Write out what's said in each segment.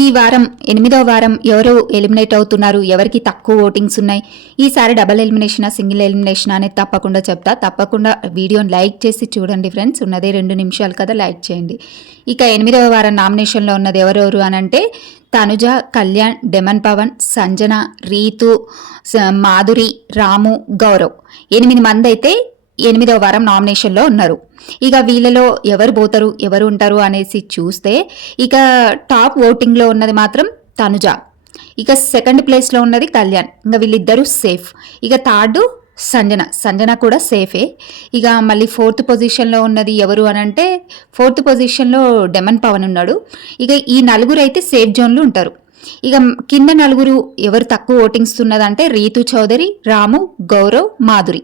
ఈ వారం 8వ వారం ఎవరు ఎలిమినేట్ అవుతున్నారు, ఎవరికి తక్కువ ఓటింగ్స్ ఉన్నాయి, ఈసారి డబల్ ఎలిమినేషనా సింగిల్ ఎలిమినేషన్ అనేది తప్పకుండా చెప్తా. తప్పకుండా వీడియోని లైక్ చేసి చూడండి ఫ్రెండ్స్, ఉన్నదే 2 నిమిషాలు కదా, లైక్ చేయండి. ఇక 8వ వారం నామినేషన్లో ఉన్నది ఎవరెవరు అని అంటే తనుజ, కళ్యాణ్, డెమన్ పవన్, సంజన, రీతు, మాధురి, రాము, గౌరవ్ 8 మంది అయితే 8వ వారం నామినేషన్లో ఉన్నారు. ఇక వీళ్ళలో ఎవరు పోతారు, ఎవరు ఉంటారు అనేసి చూస్తే ఇక టాప్ ఓటింగ్లో ఉన్నది మాత్రం తనుజ, ఇక సెకండ్ ప్లేస్లో ఉన్నది కళ్యాణ్, ఇంకా వీళ్ళిద్దరూ సేఫ్. ఇక థర్డ్ సంజన కూడా సేఫే. ఇక మళ్ళీ 4th పొజిషన్లో ఉన్నది ఎవరు అని అంటే 4th పొజిషన్లో డెమన్ పవన్ ఉన్నాడు. ఇక ఈ నలుగురు అయితే సేఫ్ జోన్లో ఉంటారు. ఇక కింద నలుగురు ఎవరు తక్కువ ఓటింగ్స్ ఉన్నదంటే రీతు చౌదరి, రాము, గౌరవ్, మాధురి.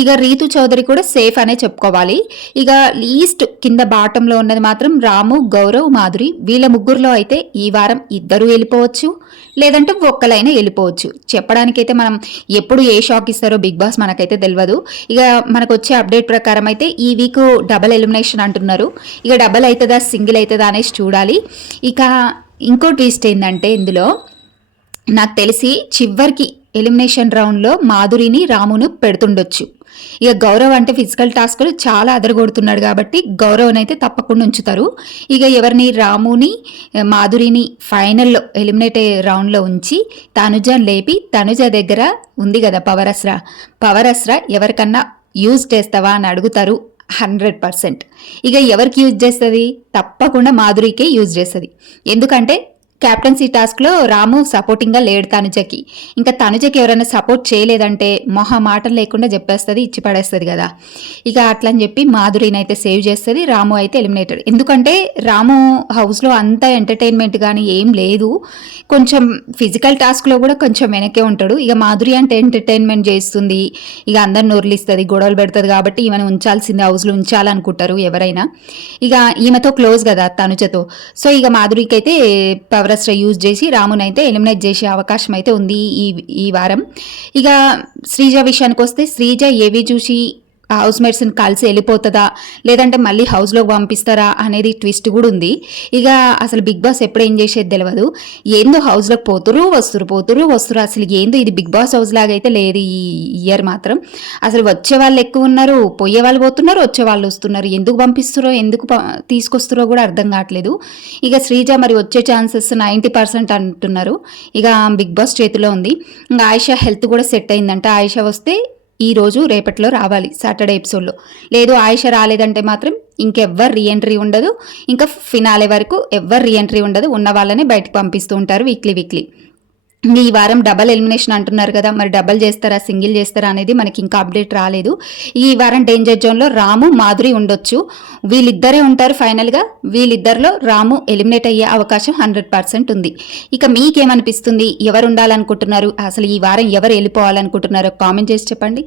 ఇక రీతు చౌదరి కూడా సేఫ్ అనే చెప్పుకోవాలి. ఇక లీస్ట్ కింద బాటంలో ఉన్నది మాత్రం రాము, గౌరవ్, మాధురి. వీళ్ళ ముగ్గురులో అయితే ఈ వారం ఇద్దరు వెళ్ళిపోవచ్చు, లేదంటే ఒక్కలైనా వెళ్ళిపోవచ్చు. చెప్పడానికైతే మనం ఎప్పుడు ఏ షాక్ ఇస్తారో బిగ్ బాస్ మనకైతే తెలియదు. ఇక మనకు వచ్చే అప్డేట్ ప్రకారం అయితే ఈ వీక్ డబల్ ఎలిమినేషన్ అంటున్నారు. ఇక డబల్ అవుతుందా సింగిల్ అవుతుందా అనేసి చూడాలి. ఇక ఇంకో ట్విస్ట్ ఏంటంటే ఇందులో నాకు తెలిసి చివరికి ఎలిమినేషన్ రౌండ్లో మాధురిని, రామును పెడుతుండొచ్చు. ఇక గౌరవ్ అంటే ఫిజికల్ టాస్క్లు చాలా అదరగొడుతున్నాడు కాబట్టి గౌరవ్ని అయితే తప్పకుండా ఉంచుతారు. ఇక ఎవరిని, రాముని, మాధురిని ఫైనల్లో ఎలిమినేట్ రౌండ్లో ఉంచి తనుజని లేపి, తనుజ దగ్గర ఉంది కదా పవర్ అస్త్ర ఎవరికన్నా యూజ్ చేస్తావా అని అడుగుతారు 100%. ఇక ఎవరికి యూజ్ చేస్తుంది, తప్పకుండా మాధురికే యూజ్ చేస్తుంది. ఎందుకంటే క్యాప్టెన్సీ టాస్క్లో రాము సపోర్టింగ్గా లేడు తనుజకి. ఇంకా తనుజకి ఎవరైనా సపోర్ట్ చేయలేదంటే మాటలు లేకుండా చెప్పేస్తుంది, ఇచ్చి పడేస్తుంది కదా. ఇక అట్లని చెప్పి మాధురిని అయితే సేవ్ చేస్తుంది, రాము అయితే ఎలిమినేటెడ్. ఎందుకంటే రాము హౌస్లో అంత ఎంటర్టైన్మెంట్ కానీ ఏం లేదు, కొంచెం ఫిజికల్ టాస్క్లో కూడా కొంచెం వెనకే ఉంటాడు. ఇక మాధురి అంటే ఎంటర్టైన్మెంట్ చేస్తుంది, ఇక అందరు నోర్లిస్తుంది, గొడవలు పెడుతుంది కాబట్టి ఈమెను ఉంచాల్సిందే, హౌస్లో ఉంచాలనుకుంటారు ఎవరైనా. ఇక ఈమెతో క్లోజ్ కదా తనుజతో. సో ఇక మాధురికి అయితే పవర్ యూజ్ చేసి రాముని అయితే ఎలిమినేట్ చేసే అవకాశం అయితే ఉంది ఈ వారం. ఇక శ్రీజ విషయానికి వస్తే శ్రీజ ఏవి చూసి హౌస్ మేట్స్ని కలిసి వెళ్ళిపోతుందా, లేదంటే మళ్ళీ హౌస్లోకి పంపిస్తారా అనేది ట్విస్ట్ కూడా ఉంది. ఇక అసలు బిగ్ బాస్ ఎప్పుడు ఏం చేసేది తెలియదు. ఏందో హౌస్లోకి పోతురు వస్తురు, అసలు ఏందో ఇది బిగ్ బాస్ హౌస్ లాగా అయితే లేదు ఈ ఇయర్ మాత్రం. అసలు వచ్చే వాళ్ళు ఎక్కువ ఉన్నారు, పోయే వాళ్ళు పోతున్నారు, వచ్చే వాళ్ళు వస్తున్నారు. ఎందుకు పంపిస్తారో, ఎందుకు తీసుకొస్తారో కూడా అర్థం కావట్లేదు. ఇక శ్రీజ మరి వచ్చే ఛాన్సెస్ 90% అంటున్నారు. ఇక బిగ్ బాస్ చేతిలో ఉంది. ఇంకా ఆయిషా హెల్త్ కూడా సెట్ అయిందంట. ఆయిషా వస్తే ఈ రోజు రేపట్లో రావాలి సాటర్డే ఎపిసోడ్లో. లేదు ఆయిష రాలేదంటే మాత్రం ఇంకెవ్వరు రీఎంట్రీ ఉండదు, ఇంకా ఫినాలే వరకు ఎవ్వరు రీఎంట్రీ ఉండదు. ఉన్న వాళ్ళని బయటకు పంపిస్తూ ఉంటారు వీక్లీ. ఈ వారం డబల్ ఎలిమినేషన్ అంటున్నారు కదా, మరి డబల్ చేస్తారా సింగిల్ చేస్తారా అనేది మనకి ఇంకా అప్డేట్ రాలేదు. ఈ వారం డేంజర్ జోన్లో రాము, మాధురి ఉండొచ్చు, వీళ్ళిద్దరే ఉంటారు ఫైనల్గా. వీళ్ళిద్దరిలో రాము ఎలిమినేట్ అయ్యే అవకాశం 100% ఉంది. ఇక మీకేమనిపిస్తుంది, ఎవరు ఉండాలనుకుంటున్నారు, అసలు ఈ వారం ఎవరు వెళ్ళిపోవాలనుకుంటున్నారో కామెంట్ చేసి చెప్పండి.